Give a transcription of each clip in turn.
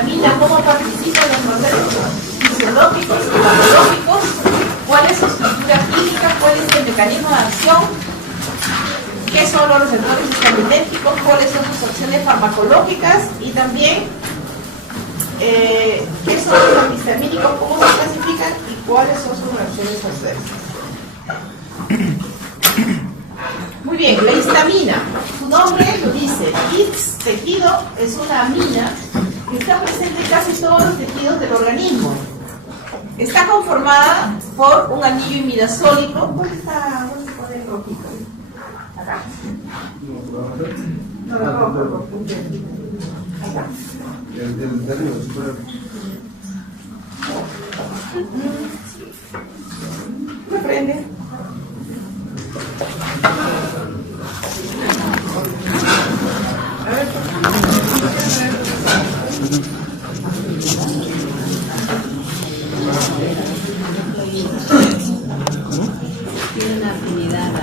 histamina cómo participa en los procesos fisiológicos y patológicos, cuál es su estructura química, cuál es el mecanismo de acción, qué son los receptores histaminérgicos, cuáles son sus acciones farmacológicas y también qué son los antihistamínicos, cómo se clasifican y cuáles son sus reacciones adversas. Muy bien, la histamina, su nombre lo dice, his, tejido, es una amina que está presente en casi todos los tejidos del organismo. Está conformada por un anillo imidazólico. ¿Dónde se pone el rojito? Acá. No, rojo. Ahí está. ¿Me prende? A ver. Tiene una afinidad a la...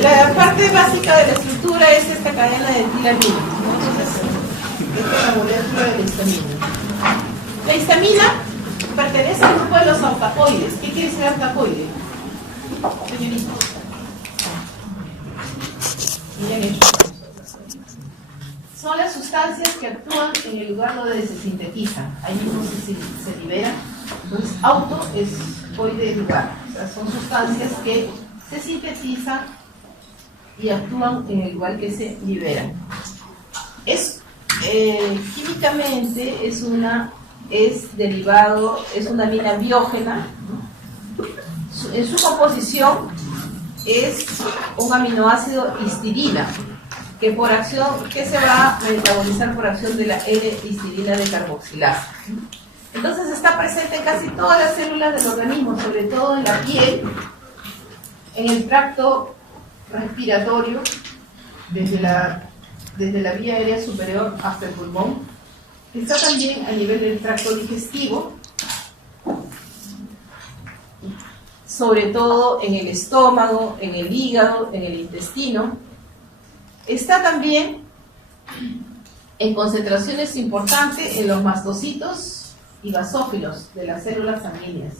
La parte básica de la estructura es esta cadena de tilamina, ¿no? Entonces, esta es la molécula de la histamina. La histamina pertenece al grupo de los autacoides. ¿Qué quiere decir autacoide? Señorita. Miren esto. Son las sustancias que actúan en el lugar donde se sintetizan. Ahí mismo se liberan. Entonces, auto es coide lugar. O sea, son sustancias que se sintetizan y actúan en el lugar que se liberan. Químicamente es una amina biógena, ¿no? En su composición es un aminoácido histidina que se va a metabolizar por acción de la L-histidina de carboxilasa. Entonces está presente en casi todas las células del organismo, sobre todo en la piel, en el tracto respiratorio, desde la vía aérea superior hasta el pulmón. Está también a nivel del tracto digestivo, sobre todo en el estómago, en el hígado, en el intestino. Está también en concentraciones importantes en los mastocitos y basófilos de las células sanguíneas.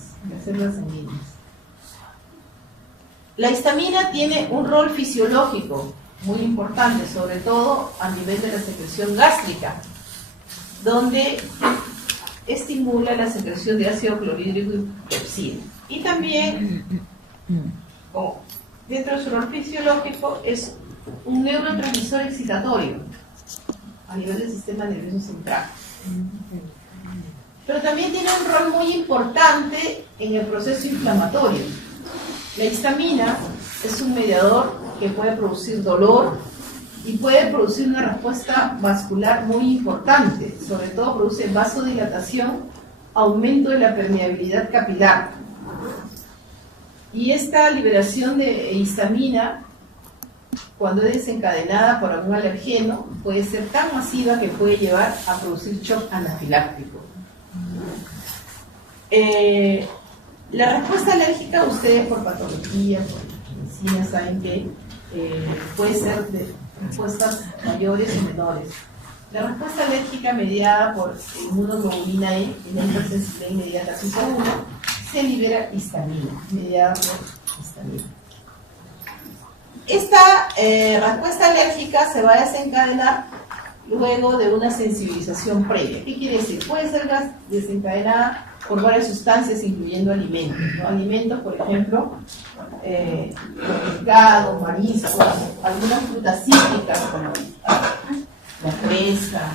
La histamina tiene un rol fisiológico muy importante, sobre todo a nivel de la secreción gástrica, donde estimula la secreción de ácido clorhídrico y pepsina. Y también, dentro de su rol fisiológico, es un neurotransmisor excitatorio a nivel del sistema nervioso central. Pero también tiene un rol muy importante en el proceso inflamatorio. La histamina es un mediador que puede producir dolor y puede producir una respuesta vascular muy importante. Sobre todo produce vasodilatación, aumento de la permeabilidad capilar. Y esta liberación de histamina, cuando es desencadenada por algún alergeno, puede ser tan masiva que puede llevar a producir shock anafiláctico. La respuesta alérgica, ustedes por patología, por medicina, saben que puede ser de respuestas mayores o menores. La respuesta alérgica mediada por inmunoglobulina E, en la hipersensibilidad inmediata tipo 1, se libera histamina, mediada por histamina. Esta respuesta alérgica se va a desencadenar luego de una sensibilización previa. ¿Qué quiere decir? Puede ser desencadenada por varias sustancias, incluyendo alimentos, ¿no? Alimentos, por ejemplo, pescados, mariscos, algunas frutas cítricas como la fresa,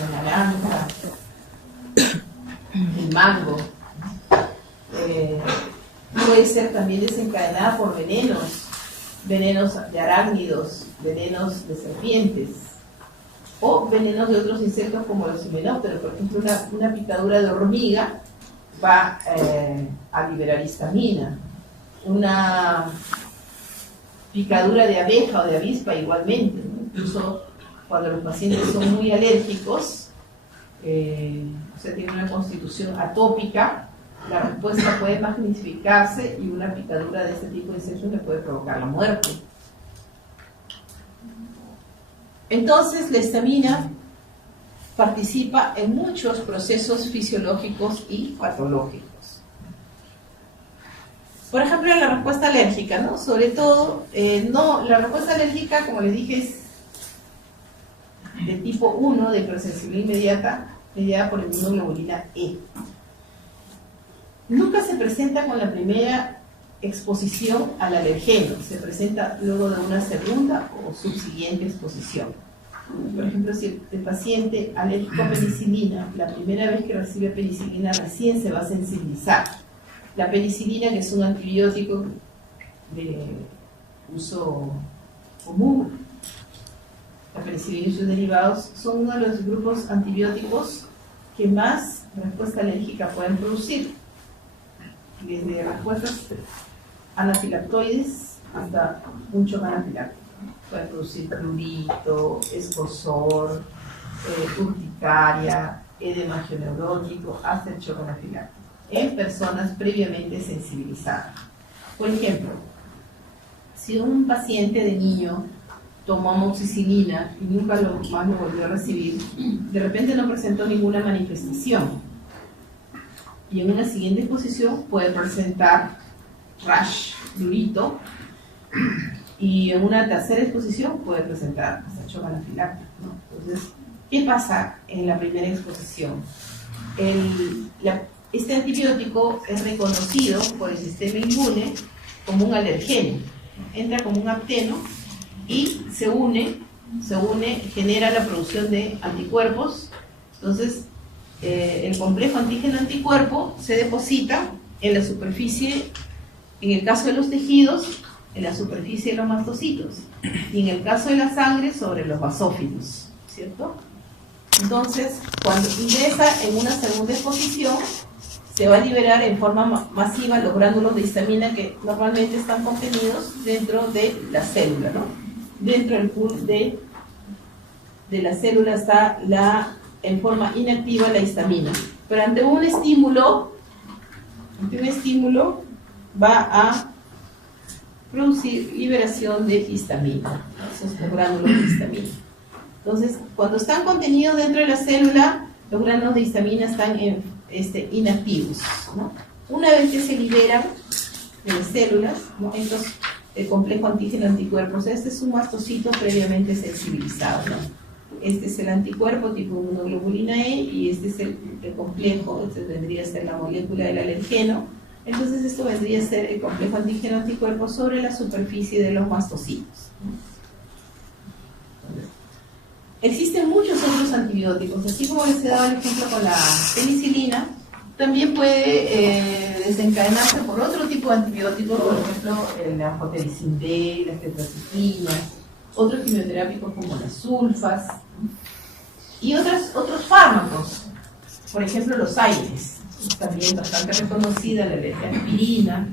la naranja, el mango. Puede ser también desencadenada por venenos de arácnidos, venenos de serpientes, o venenos de otros insectos como los himenópteros. Por ejemplo, una picadura de hormiga va a liberar histamina. Una picadura de abeja o de avispa igualmente, ¿no? Incluso cuando los pacientes son muy alérgicos, o sea, tienen una constitución atópica, la respuesta puede magnificarse y una picadura de este tipo de insectos le puede provocar la muerte. Entonces, la histamina participa en muchos procesos fisiológicos y patológicos. Por ejemplo, en la respuesta alérgica, ¿no? Sobre todo, la respuesta alérgica, como les dije, es de tipo 1, de hipersensibilidad inmediata, mediada por inmunoglobulina E. Nunca se presenta con la primera exposición al alergeno, se presenta luego de una segunda o subsiguiente exposición. Por ejemplo, si el paciente alérgico a penicilina, la primera vez que recibe penicilina recién se va a sensibilizar. La penicilina, que es un antibiótico de uso común, la penicilina y sus derivados, son uno de los grupos antibióticos que más respuesta alérgica pueden producir, desde respuestas anafilactoides hasta un shock anafiláctico. Pueden producir prurito, escozor, urticaria, edema angioneurótico, hasta el shock anafiláctico, en personas previamente sensibilizadas. Por ejemplo, si un paciente de niño tomó amoxicilina y nunca más lo volvió a recibir, de repente no presentó ninguna manifestación, y en una siguiente exposición puede presentar rash, prurito, y en una tercera exposición puede presentar hasta shock anafiláctico, ¿no? Entonces, ¿qué pasa en la primera exposición? Este antibiótico es reconocido por el sistema inmune como un alergeno, entra como un apteno y se une, genera la producción de anticuerpos. Entonces, el complejo antígeno-anticuerpo se deposita en la superficie, en el caso de los tejidos, en la superficie de los mastocitos, y en el caso de la sangre, sobre los basófilos, ¿cierto? Entonces, cuando ingresa en una segunda exposición, se va a liberar en forma masiva los gránulos de histamina que normalmente están contenidos dentro de la célula, ¿no? Dentro del pool de la célula está en forma inactiva la histamina. Pero ante un estímulo va a producir liberación de histamina, ¿no? Esos gránulos de histamina. Entonces, cuando están contenidos dentro de la célula, los gránulos de histamina están inactivos, ¿no? Una vez que se liberan de las células, ¿no? Entonces, el complejo antígeno-anticuerpos, este es un mastocito previamente sensibilizado, ¿no? Este es el anticuerpo tipo inmunoglobulina E y este es el complejo, este vendría a ser la molécula del alergeno. Entonces esto vendría a ser el complejo antígeno-anticuerpo sobre la superficie de los mastocitos. Existen muchos otros antibióticos, así como les he dado el ejemplo con la penicilina, también puede desencadenarse por otro tipo de antibióticos, por ejemplo la anfotericin B, las tetraciclinas, otros quimioterápicos como las sulfas y otros fármacos, por ejemplo los AINES, también bastante reconocida, la aspirina,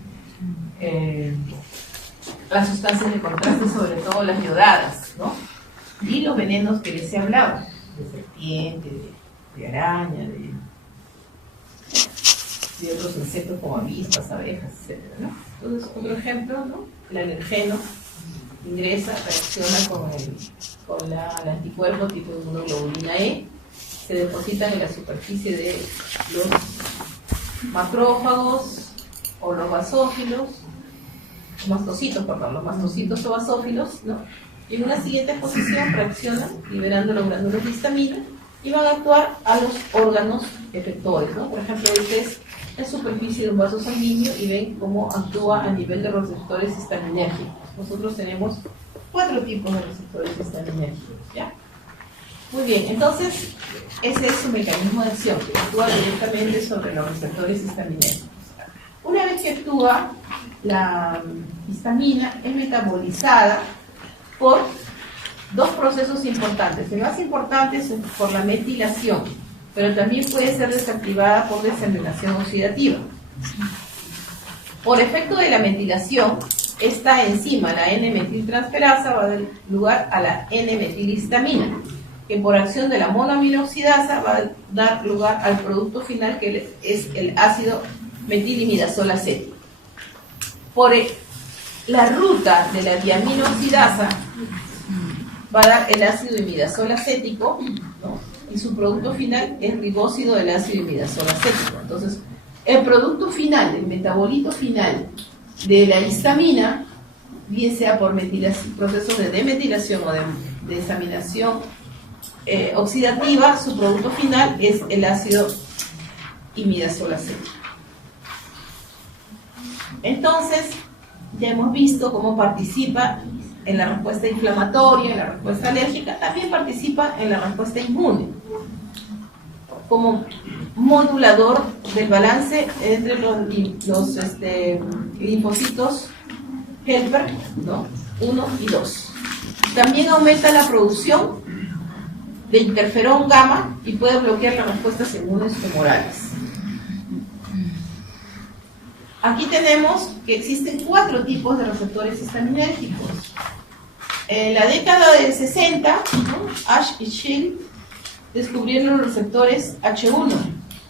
las sustancias de contraste, sobre todo las iodadas, ¿no? Y los venenos que les he hablado, de serpiente, de araña, de otros insectos como avispas, abejas, etc., ¿no? Entonces, otro ejemplo, ¿no? El alergeno ingresa, reacciona con el anticuerpo tipo inmunoglobulina E, se depositan en la superficie de los macrófagos o los basófilos, los mastocitos o basófilos, ¿no? Y en una siguiente exposición reaccionan liberando los gránulos de histamina y van a actuar a los órganos efectores, ¿no? Por ejemplo, este es la superficie de un vaso sanguíneo y ven cómo actúa a nivel de receptores histaminérgicos. Nosotros tenemos 4 tipos de receptores histaminérgicos, ¿ya? Muy bien, entonces ese es su mecanismo de acción, que actúa directamente sobre los receptores histaminérgicos. Una vez que actúa, la histamina es metabolizada por 2 procesos importantes. El más importante es por la metilación. pero también puede ser desactivada por desaminación oxidativa. Por efecto de la metilación, esta enzima, la N-metiltransferasa, va a dar lugar a la N-metilhistamina, que por acción de la monoaminoxidasa va a dar lugar al producto final, que es el ácido metilimidazola acético. Por la ruta de la diaminoxidasa va a dar el ácido imidazola acético, ¿no? Y su producto final es ribósido del ácido imidazola acético. Entonces, el producto final, el metabolito final de la histamina, bien sea por procesos de demetilación o de desaminación oxidativa, su producto final es el ácido imidazola acético. Entonces, ya hemos visto cómo participa en la respuesta inflamatoria, en la respuesta alérgica, también participa en la respuesta inmune, como modulador del balance entre los linfocitos helper, ¿no? 1 y 2. También aumenta la producción de interferón gamma y puede bloquear las respuestas inmunes tumorales. Aquí tenemos que existen 4 tipos de receptores histaminérgicos. En la década del 60, ¿no? Ash y Schill descubrieron los receptores H1.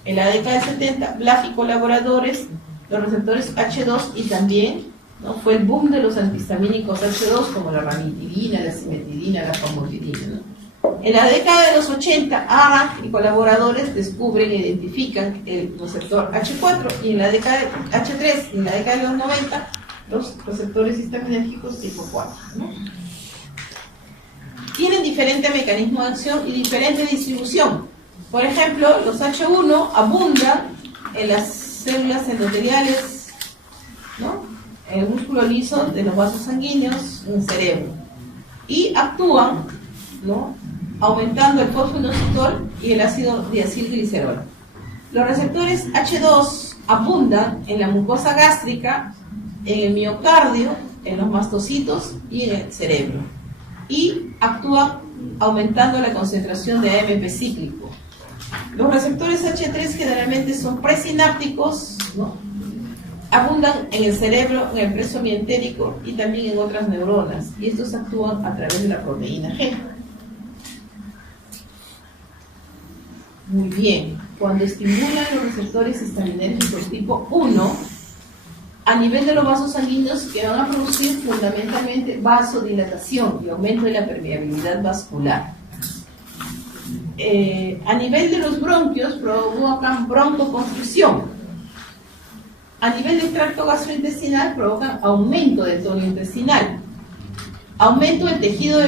En la década del 70, Black y colaboradores, los receptores H2, y también, ¿no?, fue el boom de los antihistamínicos H2, como la ranitidina, la simetilina, la famotidina, ¿no? En la década de los 80, Ara y colaboradores descubren e identifican el receptor H4, y en la década de H3, y en la década de los 90, los receptores histaminérgicos tipo 4, ¿no? Tienen diferente mecanismo de acción y diferente distribución. Por ejemplo, los H1 abundan en las células endoteliales, ¿no?, en el músculo liso de los vasos sanguíneos, en el cerebro, y actúan, ¿no?, aumentando el fosfoinositol y el ácido diacilglicerol. Los receptores H2 abundan en la mucosa gástrica, en el miocardio, en los mastocitos y en el cerebro, y actúan aumentando la concentración de AMP cíclico. Los receptores H3 generalmente son presinápticos, ¿no?, abundan en el cerebro, en el presomio entérico y también en otras neuronas, y estos actúan a través de la proteína G. Muy bien, cuando estimulan los receptores histaminérgicos tipo 1, a nivel de los vasos sanguíneos, que van a producir fundamentalmente vasodilatación y aumento de la permeabilidad vascular. A nivel de los bronquios, provocan broncoconstricción. A nivel del tracto gastrointestinal, provocan aumento del tono intestinal. Aumento del tejido,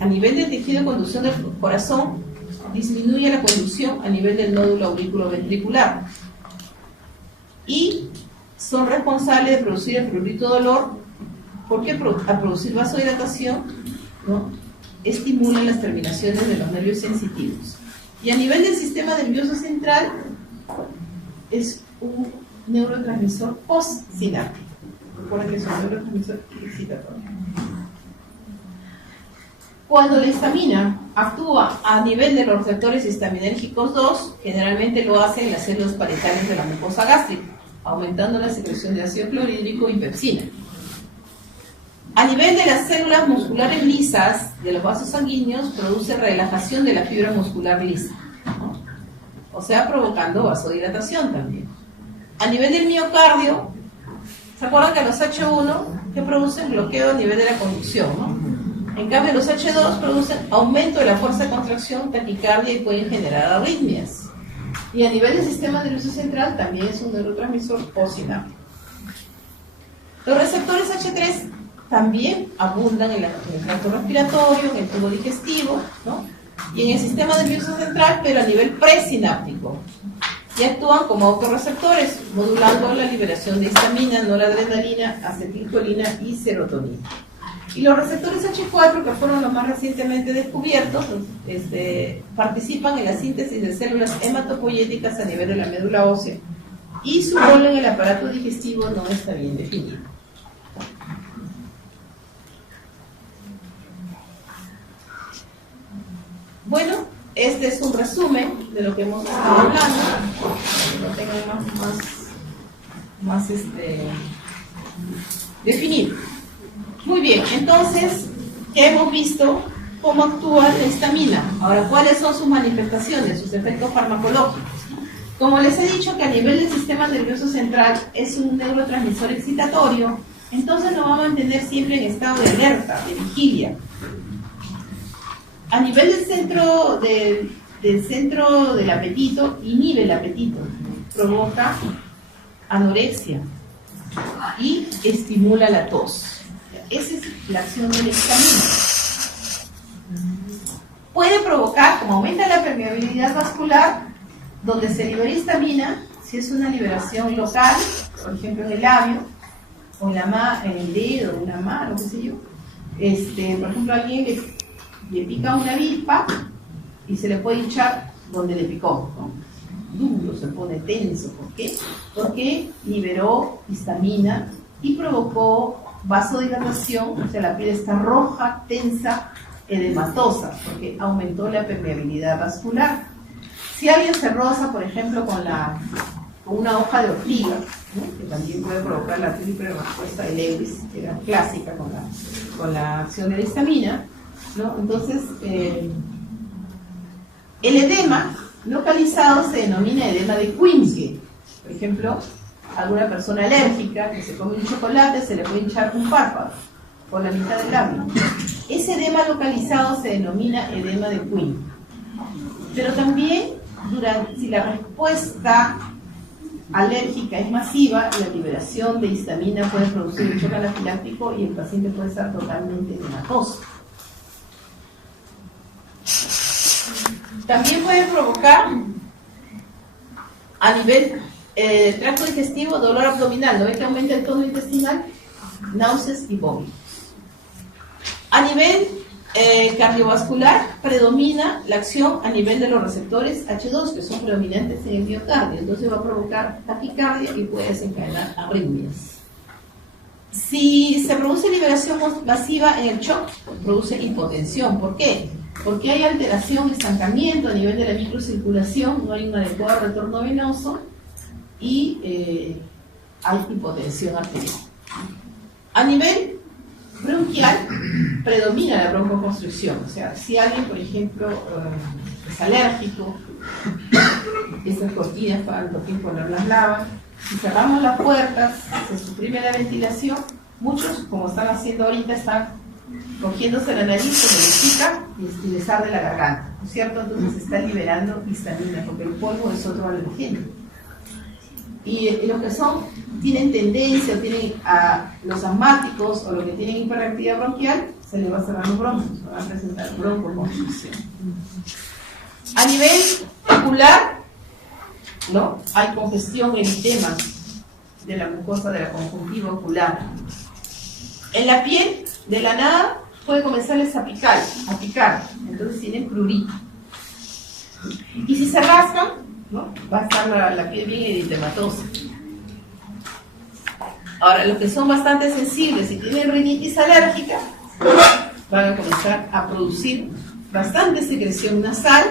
a nivel del tejido de conducción del corazón, disminuye la conducción a nivel del nódulo auriculoventricular. Y son responsables de producir el prurito dolor, porque al producir vasodilatación, ¿no?, estimulan las terminaciones de los nervios sensitivos. Y a nivel del sistema nervioso central, es un neurotransmisor postsináptico. Recuerden que es un neurotransmisor excitatorio. Cuando la histamina actúa a nivel de los receptores histaminérgicos 2, generalmente lo hace en las células parietales de la mucosa gástrica, aumentando la secreción de ácido clorhídrico y pepsina. A nivel de las células musculares lisas de los vasos sanguíneos, produce relajación de la fibra muscular lisa, ¿no?, o sea, provocando vasodilatación también. A nivel del miocardio, ¿se acuerdan que los H1 que producen bloqueo a nivel de la conducción, ¿no? En cambio, los H2 producen aumento de la fuerza de contracción, taquicardia, y pueden generar arritmias. Y a nivel del sistema nervioso central también es un neurotransmisor postsináptico. Los receptores H3 también abundan en el tracto respiratorio, en el tubo digestivo, ¿no?, y en el sistema nervioso central, pero a nivel presináptico. Y actúan como autorreceptores, modulando la liberación de histamina, noradrenalina, acetilcolina y serotonina. Y los receptores H4, que fueron los más recientemente descubiertos, participan en la síntesis de células hematopoyéticas a nivel de la médula ósea, y su rol en el aparato digestivo no está bien definido. Bueno, este es un resumen de lo que hemos estado hablando. Lo tengo más definido. Muy bien, entonces ya hemos visto cómo actúa la histamina. Ahora, ¿cuáles son sus manifestaciones, sus efectos farmacológicos? Como les he dicho que a nivel del sistema nervioso central es un neurotransmisor excitatorio, entonces nos vamos a mantener siempre en estado de alerta, de vigilia. A nivel del centro del apetito, inhibe el apetito, provoca anorexia y estimula la tos. Esa es la acción de la histamina. Puede provocar, como aumenta la permeabilidad vascular, donde se libera histamina, si es una liberación local, por ejemplo en el labio, o en el dedo, una mano, qué sé yo. Por ejemplo, a alguien le pica una avispa y se le puede hinchar donde le picó, ¿no? Duro, se pone tenso. ¿Por qué? Porque liberó histamina y provocó vasodilatación, o sea, la piel está roja, tensa, edematosa, porque aumentó la permeabilidad vascular. Si alguien se roza, por ejemplo, con una hoja de ortiga, ¿no? Que también puede provocar la triple respuesta de Lewis, que era clásica con la acción de la histamina, ¿no? Entonces, el edema localizado se denomina edema de Quincke. Por ejemplo, alguna persona alérgica que se come un chocolate se le puede hinchar un párpado por la mitad del labio. Ese edema localizado se denomina edema de Quincke. Pero también, si la respuesta alérgica es masiva, la liberación de histamina puede producir un shock anafiláctico y el paciente puede estar totalmente edematoso. También puede provocar a nivel tracto digestivo dolor abdominal, ¿no ven que aumenta el tono intestinal? Náuseas y vómitos. A nivel cardiovascular predomina la acción a nivel de los receptores H2 que son predominantes en el miocardio, entonces va a provocar taquicardia y puede desencadenar arritmias. Si se produce liberación masiva en el shock, produce hipotensión. ¿Por qué? Porque hay alteración, estancamiento a nivel de la microcirculación, no hay un adecuado retorno venoso y hay hipotensión arterial. A nivel bronquial predomina la broncoconstricción, o sea, si alguien, por ejemplo, es alérgico, estas cortinas cuánto tiempo no las lavan, si cerramos las puertas, se suprime la ventilación, muchos, como están haciendo ahorita, están cogiéndose la nariz, se les pica y les arde la garganta, ¿no es cierto? Entonces se está liberando histamina, porque el polvo es otro alergénico. Y los que tienen tendencia, o tienen los asmáticos o los que tienen hiperactividad bronquial, se les va a cerrar los bronquios, van a presentar broncoconstricción. A nivel ocular, ¿no? Hay congestión, eritema de la mucosa de la conjuntiva ocular. En la piel, de la nada, puede comenzarles a picar, entonces tienen prurito. Y si se rascan, ¿no? Va a estar la piel bien eritematosa. Ahora, los que son bastante sensibles y tienen rinitis alérgica, van a comenzar a producir bastante secreción nasal,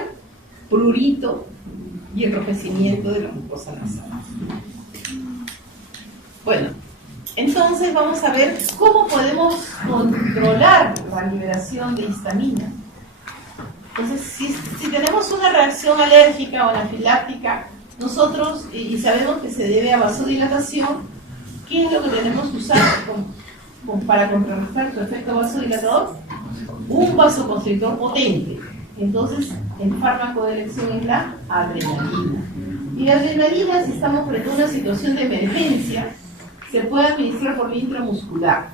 prurito y enrojecimiento de la mucosa nasal. Bueno, entonces vamos a ver cómo podemos controlar la liberación de histamina. Entonces, si tenemos una reacción alérgica o anafiláctica, nosotros, y sabemos que se debe a vasodilatación, ¿qué es lo que tenemos que usar para contrarrestar su efecto vasodilatador? Un vasoconstrictor potente. Entonces, el fármaco de elección es la adrenalina. Y la adrenalina, si estamos frente a una situación de emergencia, se puede administrar por vía intramuscular.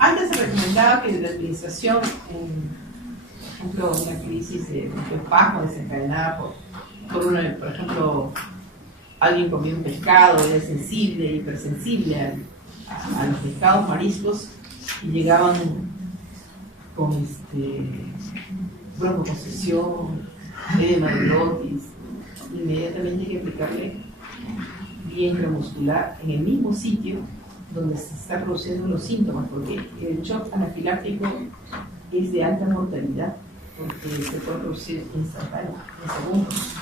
Antes se recomendaba que la administración, por ejemplo, una crisis de espanto desencadenada por ejemplo, alguien comió un pescado, era sensible, hipersensible a los pescados, mariscos, y llegaban con broncoconstricción, edema de glotis, inmediatamente hay que aplicarle vía intramuscular en el mismo sitio donde se están produciendo los síntomas, porque el shock anafiláctico es de alta mortalidad. porque se puede producir instantáneo, en segundos.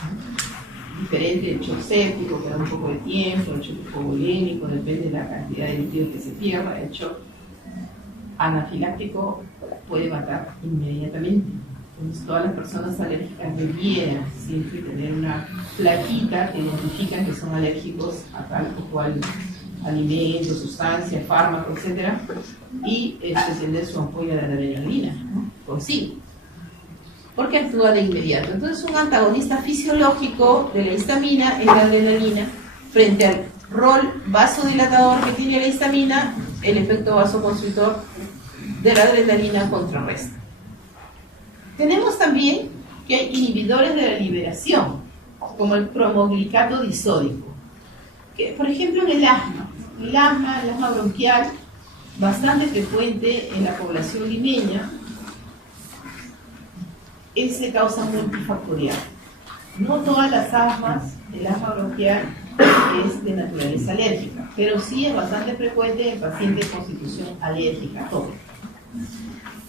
Diferente del shock séptico, que da un poco de tiempo, el shock hipovolémico, depende de la cantidad de líquido que se pierda. El shock anafiláctico puede matar inmediatamente. Entonces, todas las personas alérgicas debieran siempre tener una plaquita que identifica que son alérgicos a tal o cual alimento, sustancia, fármaco, etc. Y tener su ampolla de adrenalina, ¿no? Consigo. Porque actúa de inmediato. Entonces, un antagonista fisiológico de la histamina es la adrenalina. Frente al rol vasodilatador que tiene la histamina, el efecto vasoconstrictor de la adrenalina contrarresta. Tenemos también que hay inhibidores de la liberación, como el cromoglicato disódico, que, por ejemplo, en el asma bronquial, bastante frecuente en la población limeña, se causa multifactorial. No todas las asmas, el asma bronquial es de naturaleza alérgica, pero sí es bastante frecuente en pacientes con constitución alérgica, todo.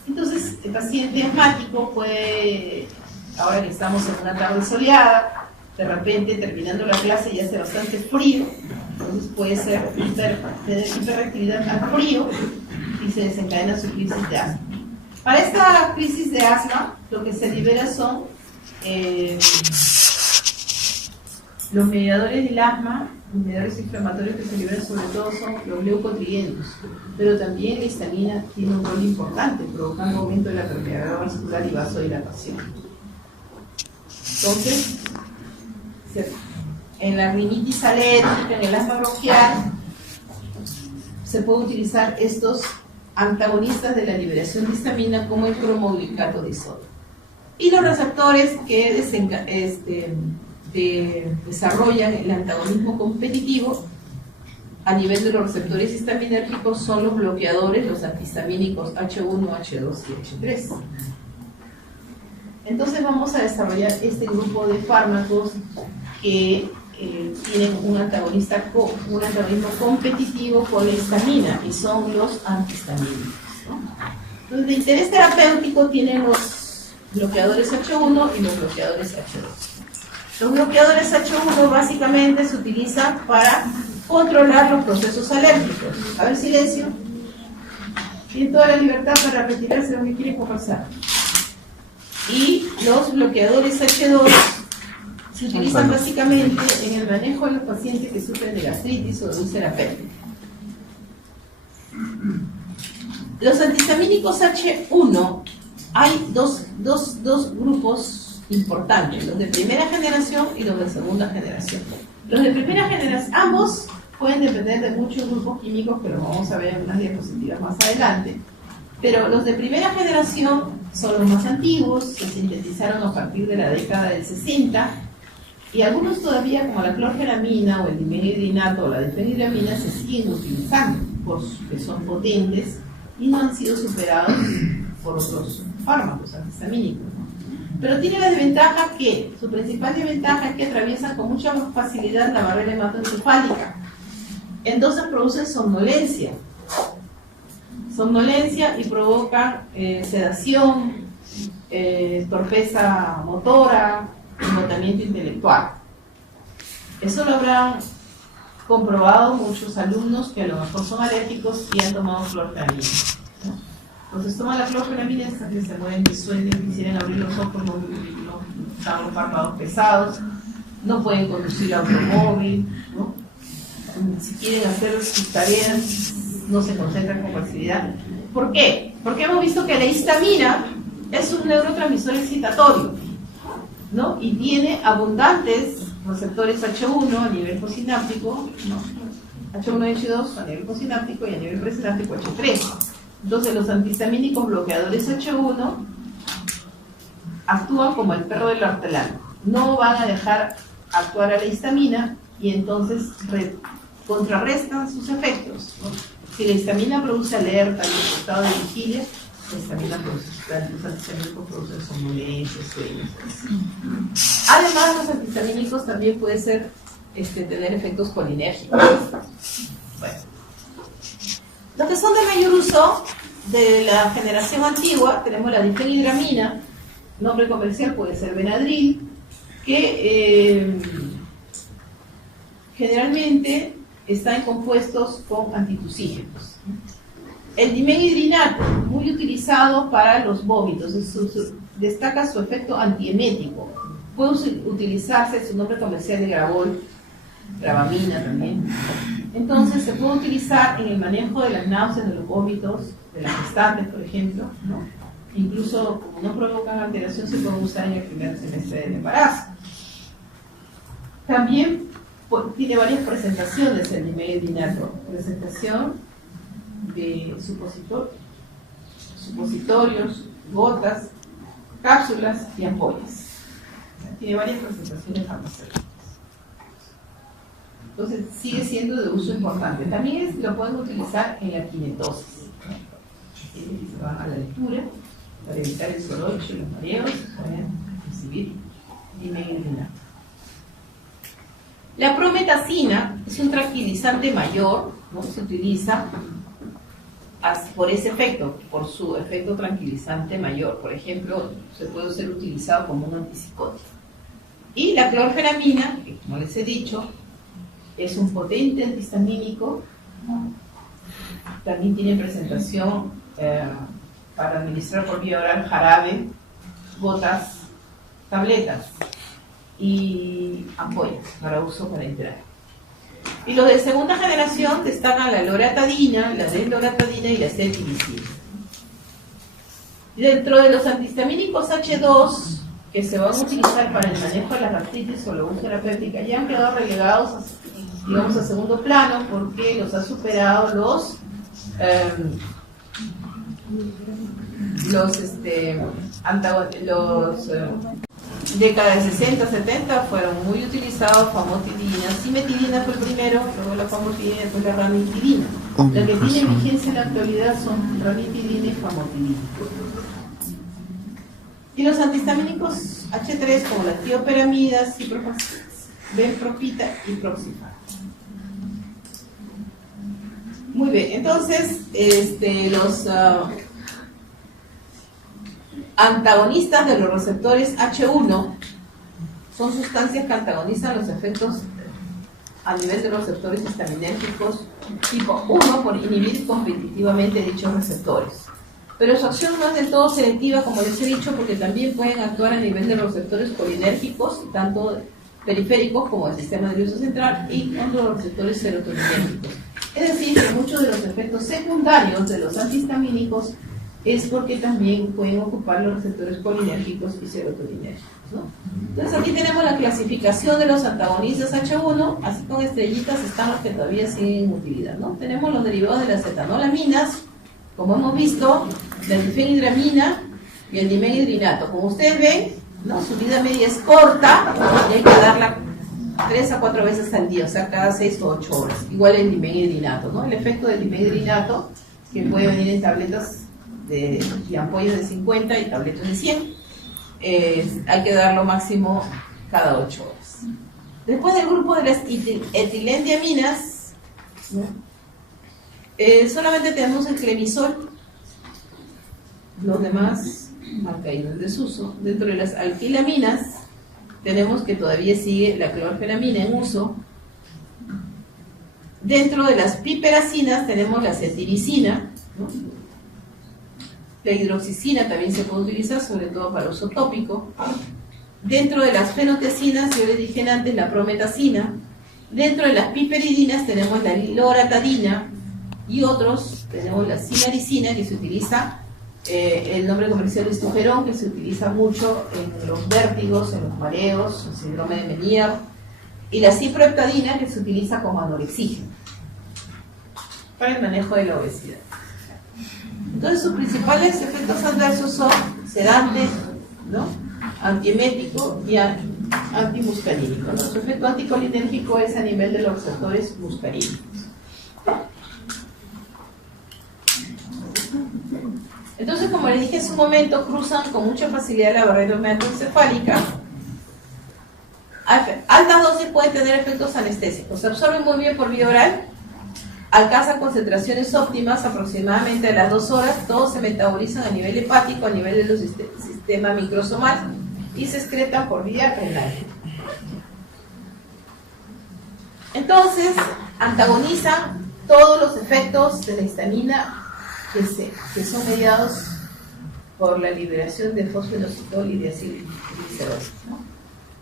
Entonces, el paciente asmático puede, ahora que estamos en una tarde soleada, de repente terminando la clase ya hace bastante frío, entonces puede ser tener hiperreactividad al frío y se desencadena su crisis de asma. Para esta crisis de asma, lo que se libera son los mediadores del asma, los mediadores inflamatorios que se liberan sobre todo son los leucotrienos, pero también la histamina tiene un rol importante, provocando aumento de la permeabilidad vascular y vasodilatación. Entonces, en la rinitis alérgica, en el asma bronquial, se puede utilizar estos antagonistas de la liberación de histamina como el cromoglicato disódico. Y los receptores que desarrollan el antagonismo competitivo a nivel de los receptores histaminérgicos son los bloqueadores, los antihistamínicos H1, H2 y H3. Entonces vamos a desarrollar este grupo de fármacos que tienen un antagonismo competitivo con la histamina y son los antihistamínicos, ¿no? Entonces, de interés terapéutico tienen los bloqueadores H1 y los bloqueadores H2. Los bloqueadores H1 básicamente se utilizan para controlar los procesos alérgicos. A ver, silencio. Tienen toda la libertad para retirarse lo que quieren conversar. Y los bloqueadores H2 se utilizan básicamente en el manejo de los pacientes que sufren de gastritis o de úlcera péptica. Los antihistamínicos H1, hay dos grupos importantes, los de primera generación y los de segunda generación. Los de primera generación, ambos pueden depender de muchos grupos químicos que los vamos a ver en unas diapositivas más adelante, pero los de primera generación son los más antiguos, se sintetizaron a partir de la década del 60, y algunos todavía, como la clorfenamina o el dimenhidrinato o la difenhidramina, se siguen utilizando porque son potentes y no han sido superados por otros fármacos antihistamínicos, ¿no? Pero tiene la desventaja que, su principal desventaja es que atraviesan con mucha más facilidad la barrera hematoencefálica. Entonces producen somnolencia y provocan sedación, torpeza motora, agotamiento intelectual. Eso lo habrán comprobado muchos alumnos que a lo mejor son alérgicos y han tomado clorfenamina, ¿no? Entonces toman la clorfenamina hasta que se mueven, que sueñen, quisieran abrir los ojos, no están los párpados pesados, no pueden conducir automóvil, ¿no? Si quieren hacer sus tareas no se concentran con facilidad. ¿Por qué? Porque hemos visto que la histamina es un neurotransmisor excitatorio, ¿no? Y tiene abundantes receptores H1 a nivel posináptico, ¿no? H1 y H2 a nivel posináptico y a nivel presináptico H3. Entonces los antihistamínicos bloqueadores H1 actúan como el perro del hortelano, no van a dejar actuar a la histamina y entonces contrarrestan sus efectos, ¿no? Si la histamina produce alerta y el estado de vigilia, la histamina produce, los antihistamínicos producen somnolencia, sueños. Además, los antihistamínicos también pueden ser, tener efectos colinérgicos. Bueno, los que son de mayor uso de la generación antigua, tenemos la difenhidramina, nombre comercial puede ser Benadryl, que generalmente están compuestos con antitusígenos. El dimenhidrinato, muy utilizado para los vómitos, destaca su efecto antiemético. Puede utilizarse su nombre comercial de Gravol, Gravamina también. Entonces se puede utilizar en el manejo de las náuseas, de los vómitos, de las gestantes, por ejemplo, ¿no? Incluso como no provocan alteración, se puede usar en el primer semestre del embarazo. También tiene varias presentaciones el dimenhidrinato. Presentación de supositorios, gotas, cápsulas y ampollas. Tiene varias presentaciones farmacéuticas. Entonces sigue siendo de uso importante. También lo pueden utilizar en la kinetosis. Se van a la lectura para evitar el soroche y los mareos, pueden recibir dimenhidrinato. La prometacina es un tranquilizante mayor, ¿no? Se utiliza por ese efecto, por su efecto tranquilizante mayor. Por ejemplo, se puede ser utilizado como un antipsicótico. Y la clorfenamina, que como les he dicho, es un potente antihistamínico, también tiene presentación para administrar por vía oral jarabe, gotas, tabletas y ampollas para uso parenteral. Y los de segunda generación destacan la loratadina, la desloratadina y la cetirizina. Dentro de los antihistamínicos H2 que se van a utilizar para el manejo de la gastritis o la úlcera terapéutica ya han quedado relegados, digamos, a segundo plano porque los ha superado los décadas de 60, 70 fueron muy utilizados. Famotidina, simetidina fue el primero, luego la famotidina, después la ranitidina. La que tiene vigencia en la actualidad son ranitidina y famotidina. Y los antihistamínicos H3 como la tioperamida, benpropita y proxifar. Muy bien, entonces los antagonistas de los receptores H1 son sustancias que antagonizan los efectos a nivel de los receptores histaminérgicos tipo 1 por inhibir competitivamente dichos receptores. Pero su acción no es del todo selectiva, como les he dicho, porque también pueden actuar a nivel de los receptores colinérgicos, tanto periféricos como el sistema nervioso central, y contra los receptores serotoninérgicos. Es decir, que muchos de los efectos secundarios de los antihistamínicos es porque también pueden ocupar los receptores colinérgicos y serotoninérgicos, ¿no? Entonces aquí tenemos la clasificación de los antagonistas H1, así con estrellitas están los que todavía siguen en utilidad, ¿no? Tenemos los derivados de las cetanolaminas, como hemos visto, la difenhidramina y el dimenhidrinato. Como ustedes ven, ¿no? Su vida media es corta y hay que darla 3 a 4 veces al día, o sea, cada 6 o 8 horas. Igual el dimenhidrinato, ¿no? El efecto del dimenhidrinato, que puede venir en tabletas y ampollas de 50 y tabletas de 100, hay que darlo máximo cada 8 horas. Después del grupo de las etilendiaminas, ¿no? Solamente tenemos el clemisol, los demás han caído en desuso. Dentro de las alquilaminas tenemos que todavía sigue la clorfenamina en uso. Dentro de las piperacinas tenemos la cetiricina, ¿no? La hidroxicina también se puede utilizar, sobre todo para uso tópico. Dentro de las fenotecinas, yo les dije antes, la prometacina. Dentro de las piperidinas tenemos la loratadina y otros, tenemos la sinaricina, que se utiliza, el nombre comercial es Tugerón, que se utiliza mucho en los vértigos, en los mareos, el síndrome de Meniere, y la ciproheptadina, que se utiliza como anorexígeno para el manejo de la obesidad. Entonces sus principales efectos adversos son sedante, ¿no? Antiemético y antimuscarínico, ¿no? Su efecto anticolinérgico es a nivel de los receptores muscarínicos. Entonces, como les dije hace un momento, cruzan con mucha facilidad la barrera hematoencefálica. Altas dosis pueden tener efectos anestésicos. Se absorben muy bien por vía oral alcanzan concentraciones óptimas aproximadamente a las 2 horas, todos se metabolizan a nivel hepático, a nivel del sistema microsomal y se excretan por vía renal. Entonces, antagonizan todos los efectos de la histamina que son mediados por la liberación de fosfodinositol y de acilglicerosa, ¿no?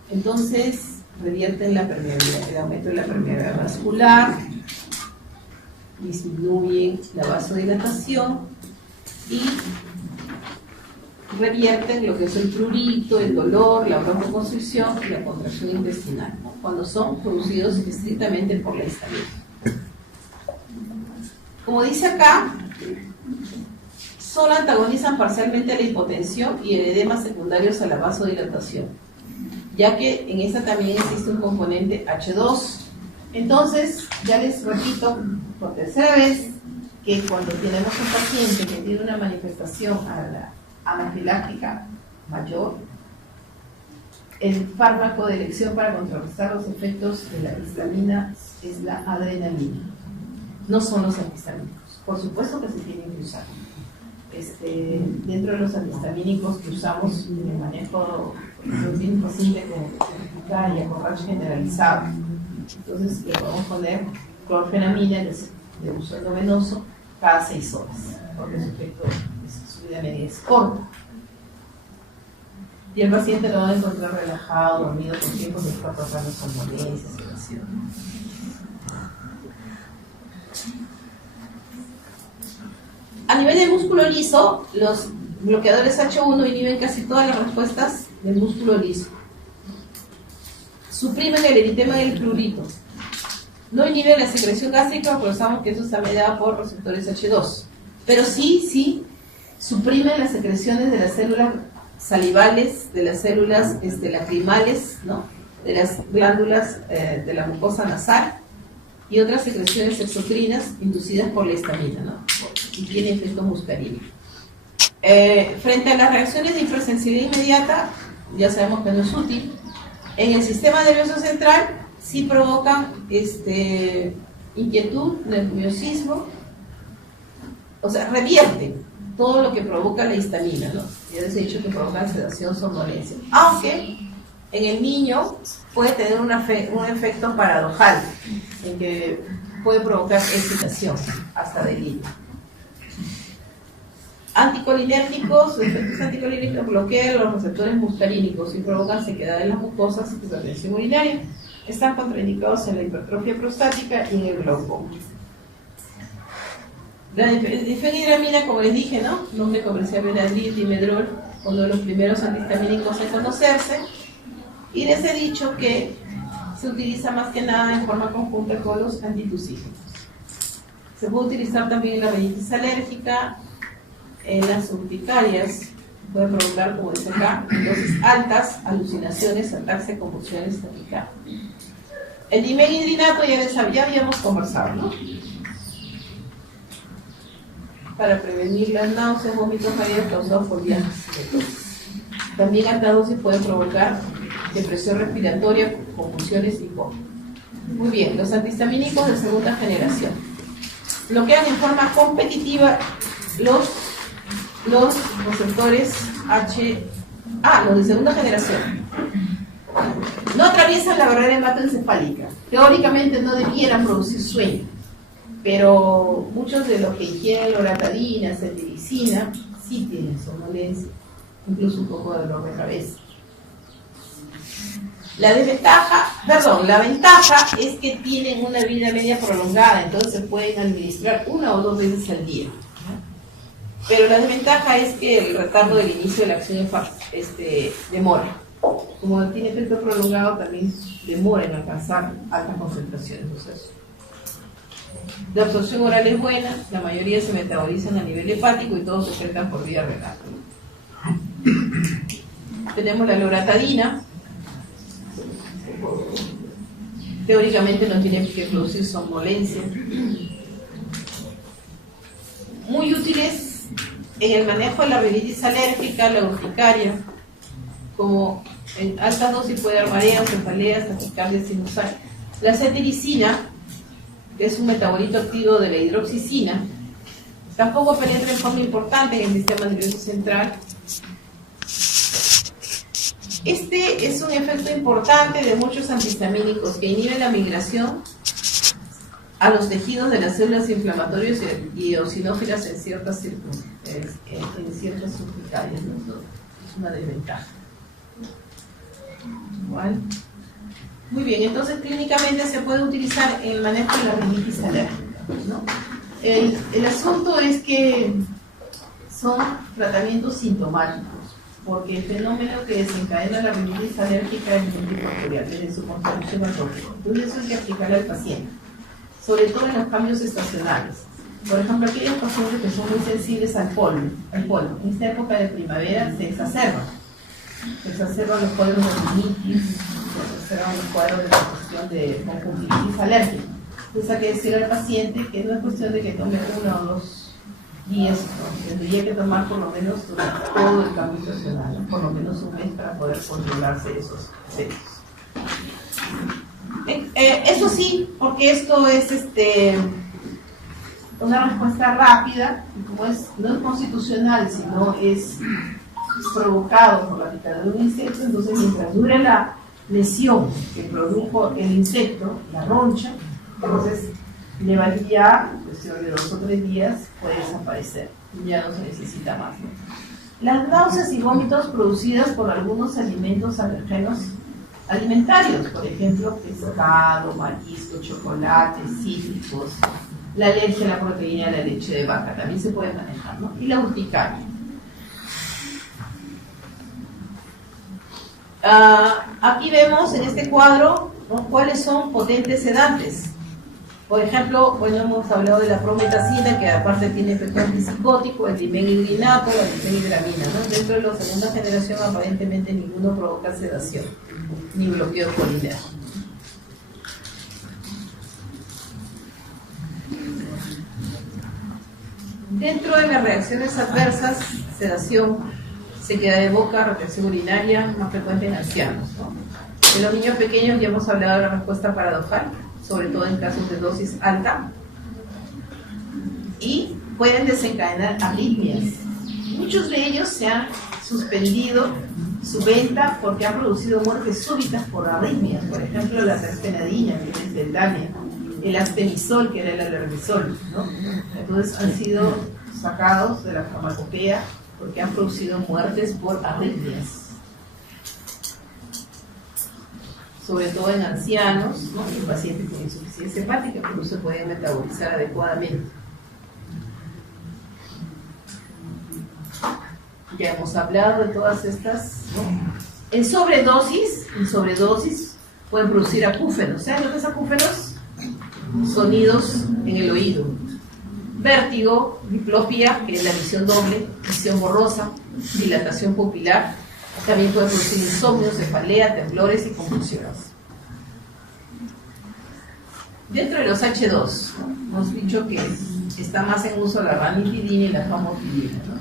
Entonces, revierten la permeabilidad, el aumento de la permeabilidad vascular, disminuyen la vasodilatación y revierten lo que es el prurito, el dolor, la broncoconstricción y la contracción intestinal, ¿no? Cuando son producidos estrictamente por la histamina. Como dice acá, solo antagonizan parcialmente la hipotensión y el edema secundarios a la vasodilatación, ya que en esta también existe un componente H2. Entonces, ya les repito por tercera vez que cuando tenemos un paciente que tiene una manifestación anafiláctica mayor, el fármaco de elección para contrarrestar los efectos de la histamina es la adrenalina, no son los antihistamínicos. Por supuesto que se tienen que usar. Dentro de los antihistamínicos que usamos en el manejo de un paciente con urticaria, con rash generalizado, entonces le podemos poner clorfenamina de uso endovenoso cada 6 horas, porque su efecto, su vida media es corta. Y el paciente lo va a encontrar relajado, dormido, con tiempo que está pasando somnolencia, sedación. A nivel del músculo liso, los bloqueadores H1 inhiben casi todas las respuestas del músculo liso. Suprimen el eritema del prurito. No inhiben la secreción gástrica, porque sabemos que eso está mediado por receptores H2. Pero sí suprimen las secreciones de las células salivales, de las células lacrimales, ¿no? De las glándulas de la mucosa nasal y otras secreciones exocrinas inducidas por la histamina, ¿no? Y tiene efecto muscarínico. Frente a las reacciones de hipersensibilidad inmediata, ya sabemos que no es útil. En el sistema nervioso central sí provocan inquietud, nerviosismo, o sea, revierten todo lo que provoca la histamina, ¿no? Ya les he dicho que provocan sedación, somnolencia. Aunque en el niño puede tener un efecto paradojal, en que puede provocar excitación, hasta delirio. Anticolinérgicos, los efectos anticolinérgicos bloquean los receptores muscarínicos y provocan sequedad en las mucosas y hipertensión urinaria. Están contraindicados en la hipertrofia prostática y en el glaucoma. La difenhidramina, como les dije, ¿no? Nombre comercial Benadryl, Dimedrol, uno de los primeros antihistamínicos en conocerse. Y les he dicho que se utiliza más que nada en forma conjunta con los antitusígenos. Se puede utilizar también en la rinitis alérgica, en las urticarias, puede provocar, como dice acá, dosis altas, alucinaciones, ataxia, convulsiones, taquicardia. El dimeghidrinato ya habíamos conversado, ¿no? Para prevenir las náuseas, vómitos, mareos causados por viajes de tos. También alta dosis puede provocar depresión respiratoria, convulsiones y coma. Muy bien, los antihistamínicos de segunda generación bloquean en forma competitiva los receptores los de segunda generación. No atraviesan la barrera hematoencefálica. Teóricamente no debieran producir sueño, pero muchos de los que ingieren loratadina, cetirizina, sí tienen somnolencia, incluso un poco de dolor de cabeza. La ventaja es que tienen una vida media prolongada, entonces se pueden administrar 1 o 2 veces al día. Pero la desventaja es que el retardo del inicio de la acción demora. Como tiene efecto prolongado, también demora en alcanzar altas concentraciones. Entonces, la absorción oral es buena, la mayoría se metabolizan a nivel hepático y todos se excretan por vía renal. Tenemos la loratadina. Teóricamente no tiene que producir somnolencia. Muy útiles en el manejo de la rinitis alérgica, la urticaria, como en altas dosis puede dar mareos, cefaleas, taquicardia sinusal. La cetiricina que es un metabolito activo de la hidroxicina. Tampoco penetra en forma importante en el sistema nervioso central. Este es un efecto importante de muchos antihistamínicos que inhiben la migración a los tejidos de las células inflamatorias y eosinófilas en ciertas urticarias, ¿no? Es una desventaja. Igual. Muy bien, entonces clínicamente se puede utilizar el manejo de la rinitis alérgica, ¿no? El asunto es que son tratamientos sintomáticos, porque el fenómeno que desencadena la rinitis alérgica es multifactorial, desde su constitución atópica. Entonces eso hay que aplicarle al paciente, sobre todo en los cambios estacionales. Por ejemplo, aquellos pacientes que son muy sensibles al polvo. En esta época de primavera se exacerban los cuadros de rinitis, se exacerban los cuadros de cuestión de conjuntivitis alérgica. Entonces hay que decirle al paciente que no es cuestión de que tome 1 o 2 días, ¿no? Tendría que tomar por lo menos durante todo el cambio estacional, ¿no? Por lo menos un mes para poder controlarse esos efectos. Eso sí, porque esto es una respuesta rápida, y como no es constitucional, sino es provocado por la picadura de un insecto, entonces mientras dure la lesión que produjo el insecto, la roncha, entonces le valía, cuestión de 2 o 3 días, puede desaparecer, ya no se necesita más, ¿no? Las náuseas y vómitos producidas por algunos alimentos alergenos alimentarios, por ejemplo, pescado, marisco, chocolate, cítricos, la alergia a la proteína de la leche de vaca, también se puede manejar, ¿no? Y la urticaria. Aquí vemos en este cuadro, ¿no?, cuáles son potentes sedantes. Por ejemplo, bueno, hemos hablado de la prometacina, que aparte tiene efecto antipsicótico, el dimeglinato, la difenidramina, ¿no? Dentro de la segunda generación aparentemente ninguno provoca sedación, ni bloqueo colinérgico. Dentro de las reacciones adversas, sedación, sequedad de boca, retención urinaria, más frecuente en ancianos, ¿no? En los niños pequeños ya hemos hablado de la respuesta paradojal, sobre todo en casos de dosis alta, y pueden desencadenar arritmias. Muchos de ellos se han suspendido su venta porque han producido muertes súbitas por arritmias, por ejemplo la terfenadina, que es Deldania, el aspenisol, que era el alergisol, ¿no? Entonces han sido sacados de la farmacopea porque han producido muertes por arritmias, sobre todo en ancianos, ¿no?, y pacientes con insuficiencia hepática, que no se pueden metabolizar adecuadamente. Ya hemos hablado de todas estas, ¿no? En sobredosis pueden producir acúfenos. ¿Saben lo que es acúfenos? Sonidos en el oído. Vértigo, diplopía, que es la visión doble, visión borrosa, dilatación pupilar. También puede producir insomnio, cefalea, temblores y convulsiones. Dentro de los H2, ¿no?, hemos dicho que está más en uso la ranitidina y la famotidina, ¿no?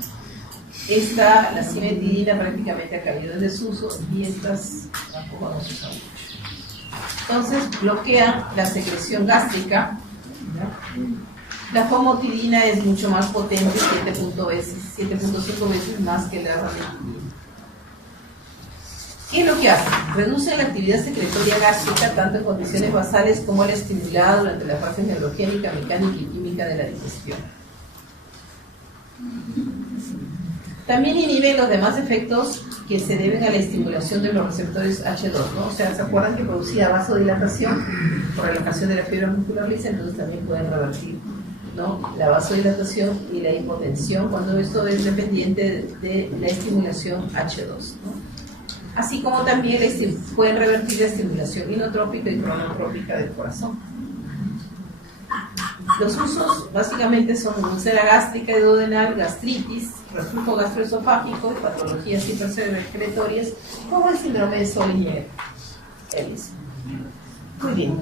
La cimetidina prácticamente ha caído en desuso y estas tampoco no se usan mucho. Entonces bloquean la secreción gástrica, ¿no? La famotidina es mucho más potente, 7.5 veces más que la ranitidina. ¿Qué es lo que hace? Reduce la actividad secretoria gástrica tanto en condiciones basales como al estimulada durante la fase neurogénica, mecánica y química de la digestión. También inhibe los demás efectos que se deben a la estimulación de los receptores H2, ¿no? O sea, ¿se acuerdan que producía vasodilatación por relajación de la fibra muscular lisa? Entonces también pueden revertir, ¿no?, la vasodilatación y la hipotensión cuando esto es dependiente de la estimulación H2, ¿no? Así como también pueden revertir la estimulación inotrópica y cronotrópica del corazón. Los usos básicamente son úlcera gástrica y duodenal, gastritis, reflujo gastroesofágico y patologías hipersecretorias como el síndrome de Zollinger-Ellison. Muy bien.